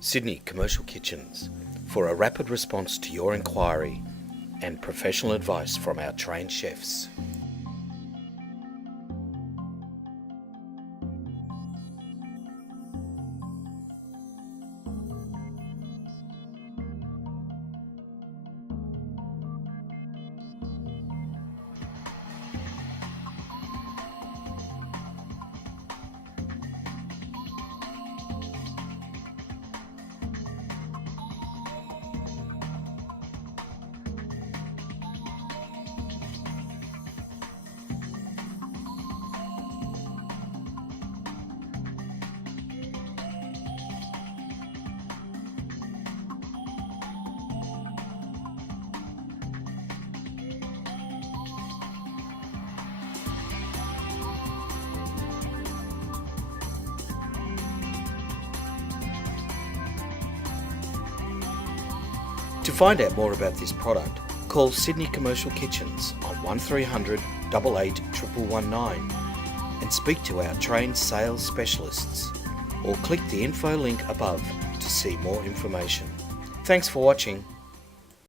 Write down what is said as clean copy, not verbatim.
Sydney Commercial Kitchens, for a rapid response to your inquiry and professional advice from our trained chefs. To find out more about this product, call Sydney Commercial Kitchens on 1300 88 1119 and speak to our trained sales specialists, or click the info link above to see more information. Thanks for watching.